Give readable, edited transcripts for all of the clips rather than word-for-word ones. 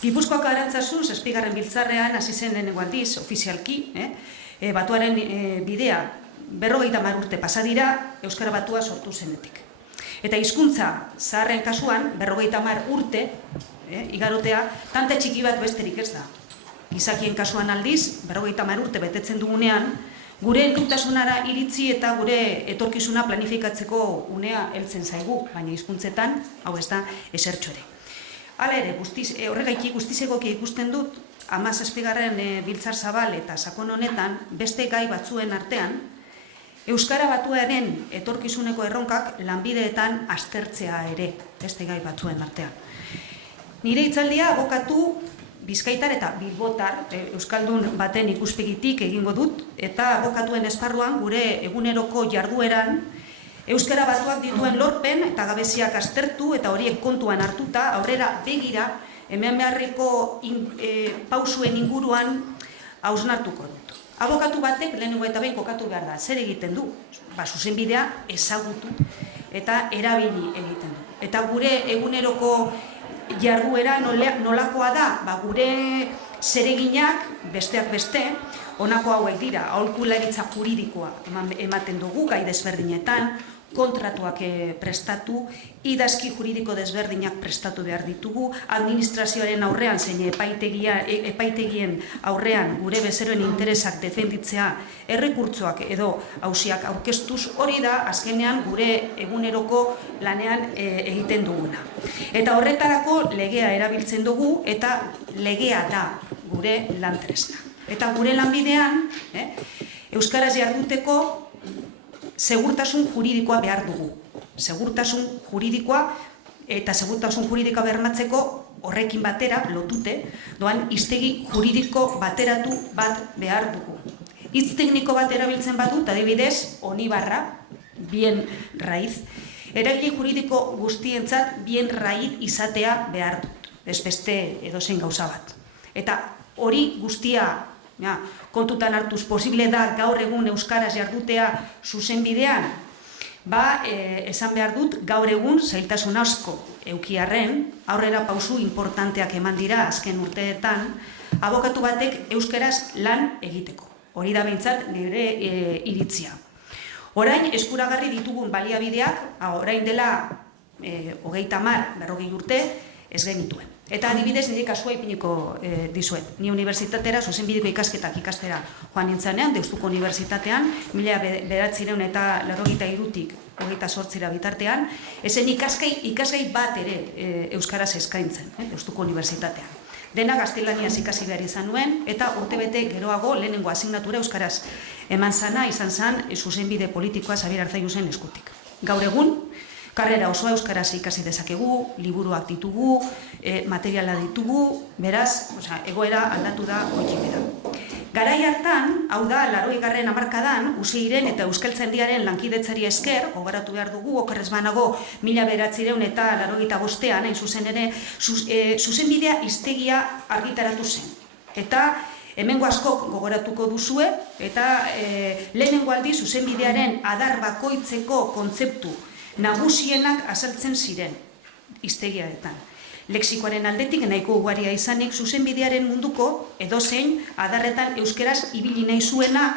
Gipuzkoako Arantzazu, 7. biltzarrean hasi zen lehenengo aldiz, ofizialki, batuaren bidea 50 urte pasa dira euskara batua sortu zenetik. Eta hizkuntza zaharren kasuan 50 urte, igarotea, tante txiki bat besterik ez da. Gizakien kasuan aldiz, 50 urte betetzen dugunean, gure heldutasunara iritzi eta gure etorkizuna planifikatzeko unea heltzen zaigu, baina hizkuntzetan hau ez da esertxo ere. Hala ere, horregaitik guztizegoki ikusten dut, 17. biltzar zabal eta sakon honetan, beste gai batzuen artean, euskara batuaren etorkizuneko erronkak lanbideetan aztertzea ere, beste gai batzuen artean. Nire hitzaldia abokatu bizkaitar eta bilbotar, euskaldun baten ikuspegitik egingo dut, eta abokatuen esparruan gure eguneroko jardueran, euskara batuak dituen lorpen eta gabeziak aztertu eta horiek kontuan hartuta, aurrera begira, hemen beharreko pausuen inguruan hausnartuko dut. Abokatu batek lehenengo eta behin kokatu behar da, zer egiten du? Zuzenbidea ezagutu eta erabili egiten du. Eta gure eguneroko jarduera nolakoa da, gure zereginak besteak beste, honako hauek dira, aholkularitza juridikoa ematen dugu gai desberdinetan, kontratuak prestatu, idazki juridiko desberdinak prestatu behar ditugu, administrazioaren aurrean, zein epaitegien aurrean gure bezeroen interesak defenditzea errekurtsoak edo auziak aurkeztuz, hori da azkenean gure eguneroko lanean egiten duguna. Eta horretarako legea erabiltzen dugu eta legea da gure lantresna. Eta gure lanbidean, euskaraz jarduteko segurtasun juridikoa behar dugu. Segurtasun juridikoa eta segurtasun juridikoa bermatzeko horrekin batera, lotute, doan hiztegi juridiko bateratu bat behar dugu. Hitz tekniko bat erabiltzen badut, adibidez, onibarra, bien raiz, eragile juridiko guztientzat bien raiz izatea behar dut, ez beste edozein gauza bat. Eta hori guztia kontutan hartuz posible da gaur egun euskaraz jardutea zuzenbidean, esan behar dut gaur egun zailtasun asko eukiarren, aurrera pausu importanteak eman dira azken urteetan, abokatu batek euskaraz lan egiteko. Hori da behintzat nire iritzia. Orain eskuragarri ditugun baliabideak, orain dela 30-40 urte ez genituen. Eta adibidez nire kasua ipiniko dizuet. Ni unibertsitatera, zuzenbideko ikasketak ikastera joan nintzanean, Deustuko Unibertsitatean, 1993-tik 28 bitartean, ezen ikasgai bat ere euskaraz eskaintzen, Deustuko Unibertsitatean. Dena gaztelaniaz ikasi behar izan nuen, eta urtebete geroago lehenengo asignatura euskaraz eman zana, izan zan zuzenbide politikoa Xabier Arzaiuzen eskutik. Gaur egun, karrera osoa euskaraz ikasi dezakegu, liburuak ditugu, materiala ditugu, beraz, egoera aldatu da goitximera. Garai hartan, hau da, 80. hamarkadan, Useiren eta Euskaltzaindiaren lankidetzari esker, gogoratu behar dugu, okerrez banago 1985an, hain zuzen ere, zuzenbidea hiztegia argitaratu zen. Eta hemengo askok gogoratuko duzue, eta lehenengo aldi zuzenbidearen adar bakoitzeko kontzeptu nagusienak azaltzen ziren hiztegiaretan. Lexikoaren aldetik nahiko ugaria izanik zuzenbidearen munduko edozein adarretan euskeraz ibili nahi zuena,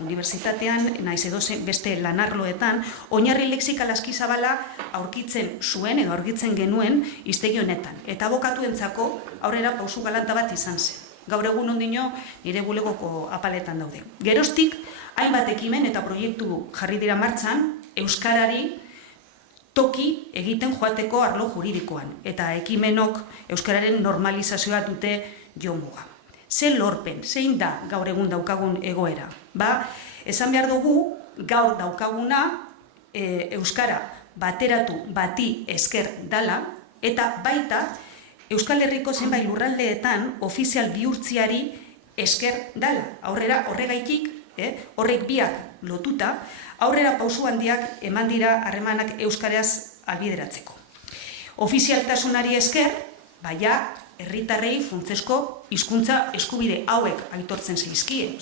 unibertsitatean, naiz edozein beste lanarloetan, oinarri lexikal askizabala aurkitzen zuen edo aurkitzen genuen hiztegi honetan. Eta abokatuentzako aurrera pausu galanta bat izan zen. Gaur egun ondino nire bulegoko apaletan daude. Geroztik, hainbat ekimen eta proiektu jarri dira martxan, euskarari toki egiten joateko arlo juridikoan, eta ekimenok euskararen normalizazioa dute jomuga. Zein lorpen, zein da gaur egun daukagun egoera? Esan behar dugu, gaur daukaguna euskara bateratu bati esker dala, eta baita Euskal Herriko zenbait lurraldeetan ofizial bihurtziari esker dala. Aurrera horregaitik, horrek biak lotuta, aurrera pausu handiak eman dira harremanak euskaraz albideratzeko. Ofizialtasunari esker, herritarrei funtsezko hizkuntza eskubide hauek aitortzen zaizkie,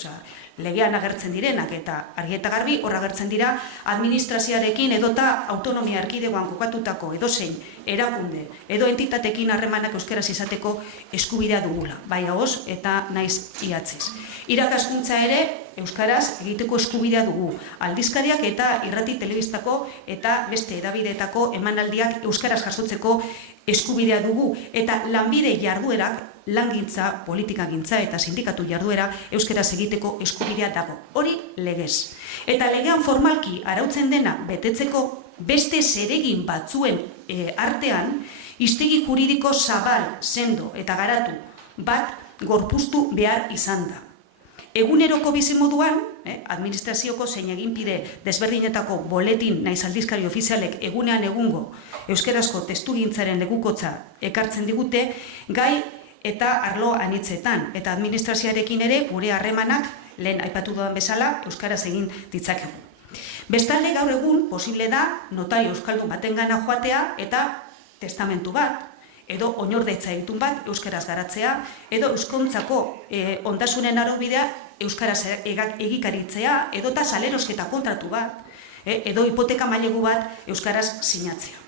legean agertzen direnak eta argi eta garbi hor agertzen dira administrazioarekin edota autonomia erkidegoan kokatutako edozein erakunde edo entitatekin harremanak euskaraz izateko eskubidea dugula, bai ahoz eta naiz idatziz. Irakaskuntza ere euskaraz egiteko eskubidea dugu. Aldizkariak eta irrati telebistako eta beste hedabideetako emanaldiak euskaraz jasotzeko eskubidea dugu eta lanbide jarduerak, langintza, politikagintza eta sindikatu jarduera euskaraz egiteko eskubidea dago. Hori legez. Eta legean formalki arautzen dena betetzeko beste zeregin batzuen artean, hiztegi juridiko zabal, sendo eta garatu bat gorpuztu behar izan da. Eguneroko bizimoduan, administrazioko zein eginpide desberdinetako boletin naiz aldizkari ofizialek egunean egungo euskarazko testugintzaren legukotza ekartzen digute, gai eta arlo anitzetan, eta administrazioarekin ere gure harremanak lehen aipatu dudan bezala euskaraz egin ditzakegu. Bestalde gaur egun posible da notario euskaldun batengana joatea eta testamentu bat, edo oinordetza egitun bat euskaraz garatzea, edo euskontzako ondasunen araubidea euskaraz egikaritzea, edota salerosketa kontratu bat, edo hipoteka mailegu bat euskaraz sinatzea.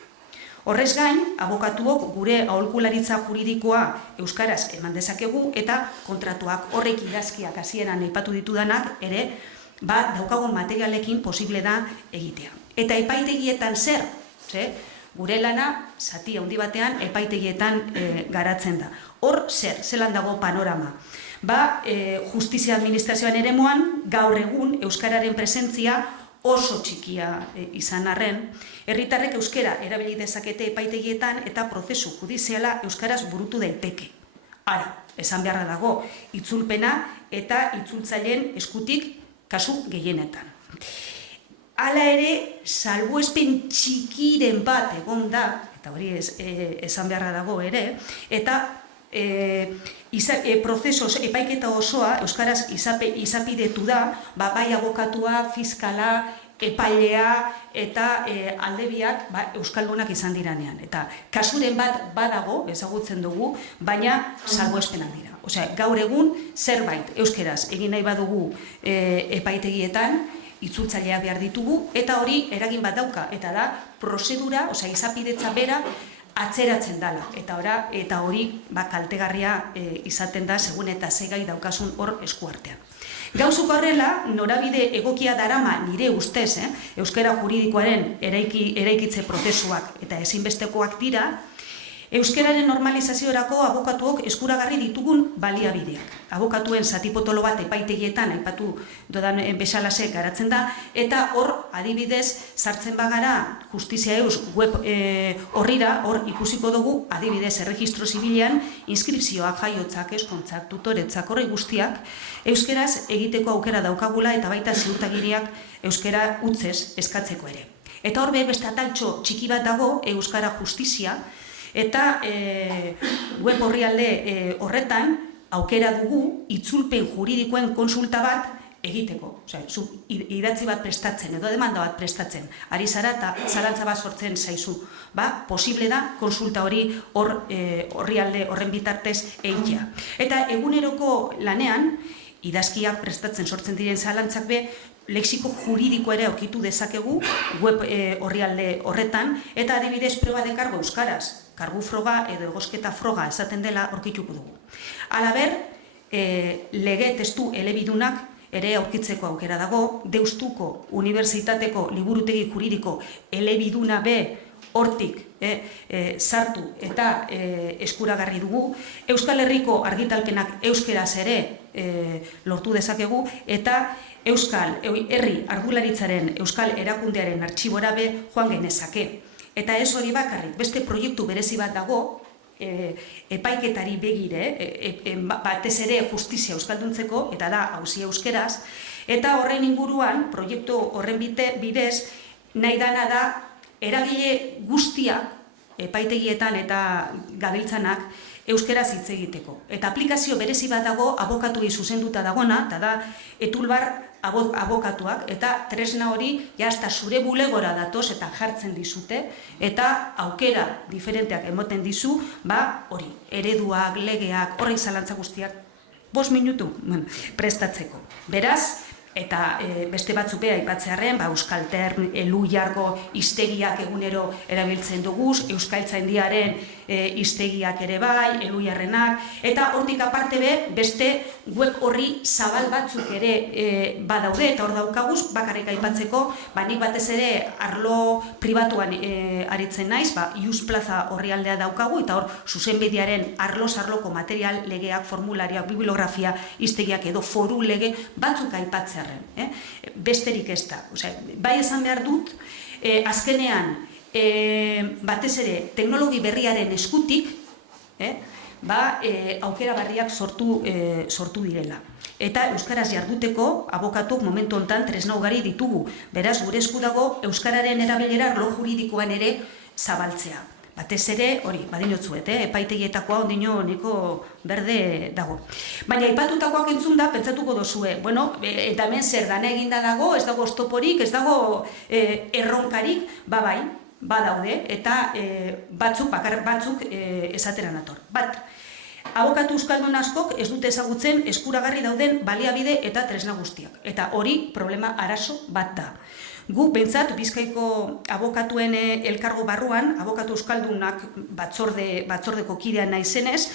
Horrez gain, abokatuok gure aholkularitza juridikoa euskaraz eman dezakegu eta kontratuak horrek idazkiak hasieran aipatu ditudanak ere daukagun materialekin posible da egitea. Eta epaitegietan zer? Gure lana, zati handi batean, epaitegietan garatzen da. Hor zer, zelan dago panorama? Justizia administrazioan eremuan, gaur egun euskararen presentzia oso txikia izan arren, herritarrek euskara erabili dezakete epaitegietan eta prozesu judiziala euskaraz burutu daiteke. Ara, esan beharra dago, itzulpena eta itzultzaileen eskutik kasu gehienetan. Hala ere, salbuespen txikiren bat egon da, eta hori esan beharra dago ere, eta prozesos epaiketa osoa euskaraz izapidetu da, bai abokatua, fiskala, epailea eta aldebiak euskaldunak izan diranean. Eta kasuren bat badago, ezagutzen dugu, baina salbuespenak dira. Gaur egun zerbait euskaraz egin nahi badugu epaitegietan, itzultzailea behar ditugu, eta hori eragin bat dauka, eta da prozedura, izapidetza bera, atzeratzen dala, eta hori kaltegarria izaten da, segun eta zegai daukasun hor eskuartean. Gauzuk horrela, norabide egokia darama nire ustez, euskara juridikoaren eraikitze prozesuak eta ezinbestekoak dira, euskararen normalizaziorako abokatuok eskuragarri ditugun baliabideak. Abokatuen zatipotolo bat epaitegietan, aipatu dodan bezalase garatzen da, eta hor adibidez sartzen bagara Justizia Eus web horrira, hor ikusiko dugu adibidez erregistro zibilean inskripzioak, jaiotzak, eskontzak, tutoretzak, horri guztiak euskaraz egiteko aukera daukagula eta baita ziurtagiriak euskara utzez eskatzeko ere. Eta hor beste ataltxo txiki bat dago euskara justizia, eta web orrialde horretan aukera dugu itzulpen juridikoen konsulta bat egiteko. Idatzi bat prestatzen edo demanda bat prestatzen. Ari zara eta zalantza bat sortzen zaizu. Posible da konsulta hori orrialde horren bitartez egitea. Eta eguneroko lanean, idazkiak prestatzen sortzen diren zalantzak be, lexiko juridiko ere aurkitu dezakegu web orrialde horretan, eta adibidez proba de kargo euskaraz, kargu froga edo egosketa froga esaten dela aurkituko dugu. Halaber, lege testu elebidunak ere aurkitzeko aukera dago, Deustuko Unibertsitateko liburutegi juridiko elebiduna be hortik sartu eta eskuragarri dugu, Euskal Herriko argitalpenak euskeraz ere lortu dezakegu, eta Euskal Herri Ardularitzaren Euskal Erakundearen artxibora be joan genezake. Eta ez hori bakarrik, beste proiektu berezi bat dago, epaiketari begire, batez ere justizia euskalduntzeko, eta da auzi euskeraz, eta horren inguruan, proiektu horren bidez, nahi dana da, eragile guztiak, epaitegietan eta gabiltzanak, euskeraz hitz egiteko. Eta aplikazio berezi bat dago, abokatuei zuzenduta dagona, eta da, Etulbar abokatuak, eta tresna hori jazta zure bulegora datoz eta jartzen dizute, eta aukera diferenteak emoten dizu, hori, ereduak, legeak, horrek zalantza guztiak, 5 minutu prestatzeko. Beraz, eta beste batzuk beha aipatzearren, Euskaltern, Elu Jargo hiztegiak egunero erabiltzen duguz, Euskaltzaindiaren hiztegiak ere bai, Elu Jarrenak, eta hortik aparte beste web horri zabal batzuk ere badaude, eta hor daukaguz, bakarrik aipatzeko, nik batez ere arlo pribatuan aritzen naiz, Ius Plaza horrialdea daukagu, eta hor zuzenbidearen arloko material legeak, formulariak, bibliografia, hiztegiak edo foru lege batzuk aipatzea. Besterik ez da. Bai esan behar dut, azkenean, batez ere, teknologi berriaren eskutik, aukera barriak sortu direla. Eta euskaraz jarduteko abokatuk momentu hontan tresna ugari ditugu. Beraz, gure esku dago euskararen erabilera arlo juridikoan ere zabaltzea. Batez ere, hori, badinotzuet, epaitegietakoa ondino niko berde dago. Baina aipatutakoak entzun da, pentsatuko dozue, eta hemen zer dana eginda dago, ez dago oztoporik, ez dago erronkarik, bai, badaude, eta batzuk esatera nator. Bat, abokatu euskaldun askok ez dute ezagutzen eskuragarri dauden baliabide eta tresna guztiak. Eta hori problema arazo bat da. Gu, behintzat, Bizkaiko abokatuen elkargo barruan, abokatu euskaldunak batzordeko kidean naizenez,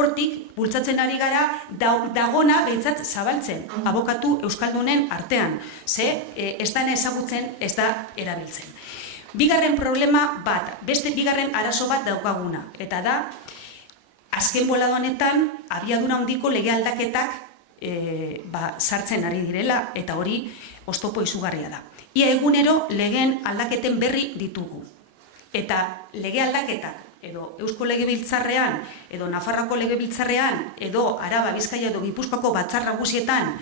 hortik bultzatzen ari gara dagona behintzat zabaltzen, abokatu euskaldunen artean. Ze, ez da ezagutzen, ez da erabiltzen. Bigarren problema bat, beste bigarren arazo bat daukaguna, eta da, azken bolada honetan, abiadura handiko lege aldaketak sartzen ari direla, eta hori oztopo izugarria da. Ia egunero legeen aldaketen berri ditugu. Eta lege aldaketak, edo Eusko Legebiltzarrean, edo Nafarroako Legebiltzarrean, edo Araba, Bizkaia edo Gipuzkoako batzar nagusietan,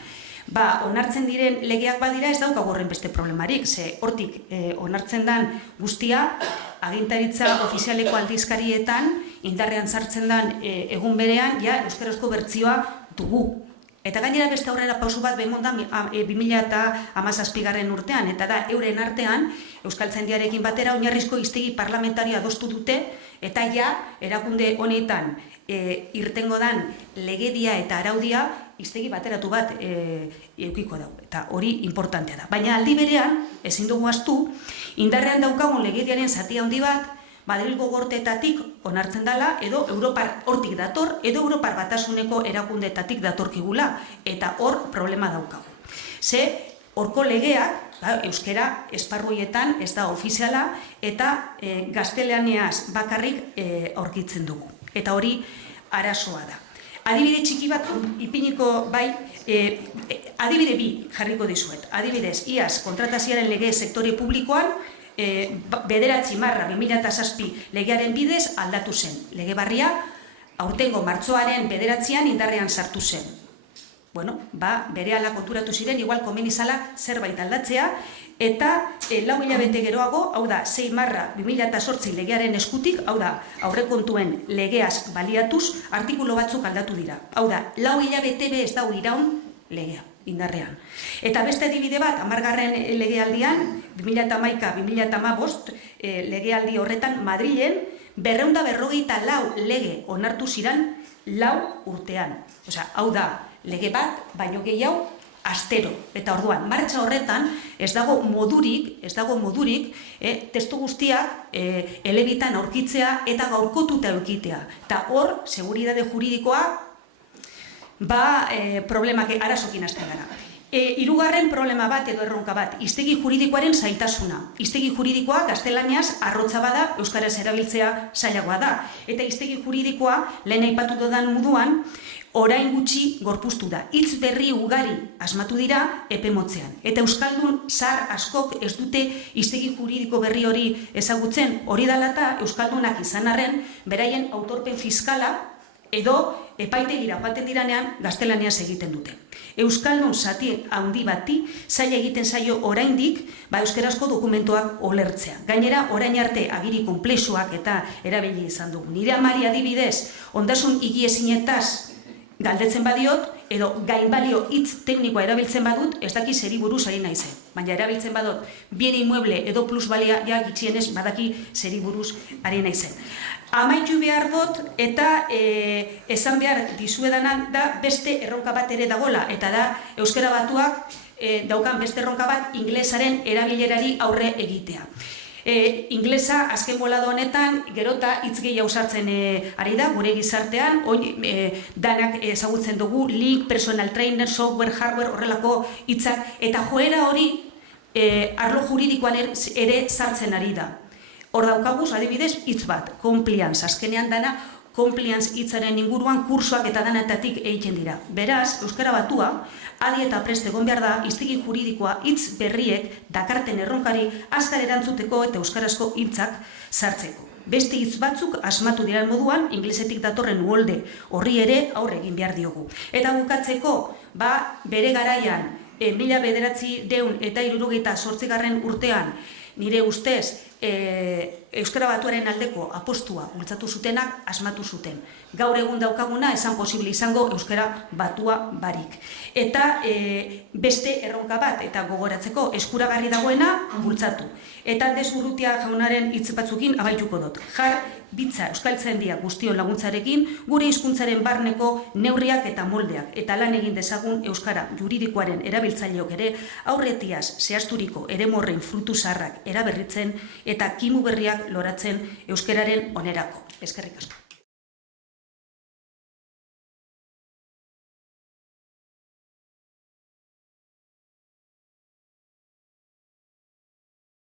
onartzen diren legeak badira ez daukagu horren beste problemarik, ze hortik onartzen den guztia, agintaritza ofizialeko aldizkarietan, indarrean sartzen den egun berean, euskarazko bertsioa dugu. Eta gainera beste aurrera pausu bat behimon da 2017 urtean, eta da euren artean, Euskaltzaindiarekin batera oinarrizko hiztegi parlamentarioa adostu dute, eta erakunde honetan irtengo dan legedia eta araudia hiztegi bateratu bat edukiko dago, eta hori importantea da. Baina aldi berean, ezin dugu ahaztu, indarrean daukagun legediaren zati handi bat, Madrilgo gorteetatik onartzen dela, edo Europar hortik dator, edo Europar Batasuneko erakundeetatik datorkigula, eta hor problema daukagu. Ze, horko legeak, euskera esparruietan ez da ofiziala, eta gaztelaniaz bakarrik aurkitzen dugu. Eta hori arazoa da. Adibide txiki bat ipiniko adibide bi jarriko dizuet. Adibidez, iaz kontratazioaren lege sektore publikoan, 9/2007 legearen bidez aldatu zen. Lege berria aurtengo martxoaren 9an indarrean sartu zen. Berehala konturatu ziren, igual komenizala zerbait aldatzea, eta 4 hilabete geroago, hau da, 6/2008 legearen eskutik, hau da, aurrekontuen legeaz baliatuz, artikulu batzuk aldatu dira. Hau da, 4 hilabete ez dago iraun legea. Indarrean. Eta beste adibide bat, 10. legealdian, 2011-2015 legealdi horretan, Madrilen 254 lege onartu ziren 4 urtean. Hau da, lege bat, baino gehiago, astero. Eta orduan, martxa horretan, ez dago modurik, testu guztiak elebitan aurkitzea eta gaurkotuta eukitea. Eta hor, seguridade juridikoa, problemak arazokin hasten gara. Hirugarren problema bat edo erronka bat, hiztegi juridikoaren zailtasuna. Hiztegi juridikoa gaztelaniaz arrotza bada, euskaraz erabiltzea zailagoa da. Eta hiztegi juridikoa, lehen aipatu dudan moduan, orain gutxi gorpuztu da. Hitz berri ugari asmatu dira epe motzean. Eta euskaldun zahar askok ez dute hiztegi juridiko berri hori ezagutzen, hori dela eta euskaldunak izan arren, beraien autorpen fiskala edo epaitegira joaten diranean gaztelaniaz egiten dute. Euskaldun zati handi bati zaila egiten zaio oraindik euskarazko dokumentuak olertzea. Gainera, orain arte agiri konplexuak eta erabili izan dugu. Nire amari adibidez, ondasun higiezinetaz galdetzen badiot, edo gainbalio hitz teknikoa erabiltzen badut, ez daki zeri buruz ari naizen. Baina erabiltzen badut bien inmueble edo plusbalia ja gitxienez badaki zeri buruz ari naizen. Amaitu behar dut eta esan behar dizuedanan da beste erronka bat ere dagola, eta da Euskara Batuak daukan beste erronka bat inglesaren erabilerari aurre egitea. Inglesa azken bolada honetan gerota hitz gehiago sartzen ari da gure gizartean, danak ezagutzen dugu link, personal trainer, software, hardware, horrelako hitzak, eta joera hori arlo juridikoan ere sartzen ari da. Hor daukaguz, adibidez, hitz bat, compliance, azkenean dana compliance hitzaren inguruan kursoak eta danetatik egiten dira. Beraz, Euskara Batua, adi eta prest egon behar da, iztegi juridikoa hitz berriek dakarten erronkari azkar erantzuteko eta euskarazko hitzak sartzeko. Beste hitz batzuk asmatu diran moduan, inglesetik datorren uholde horri ere aurre egin behar diogu. Eta bukatzeko, bere garaian, 1978 urtean, nire ustez, Euskara Batuaren aldeko apostua bultzatu zutenak asmatu zuten. Gaur egun daukaguna esan posible izango Euskara Batua barik. Eta beste erronka bat, eta gogoratzeko eskuragarri dagoena bultzatu. Eta Urrutia jaunaren hitz batzukin abaituko dut. Jar bitza euskaltzaindia guztion laguntzarekin gure hizkuntzaren barneko neurriak eta moldeak, eta lan egin dezagun euskara juridikoaren erabiltzaileok ere aurretiaz zehazturiko eremorren frutu zaharrak eraberritzen eta kimu berriak loratzen euskararen onerako. Eskerrik asko.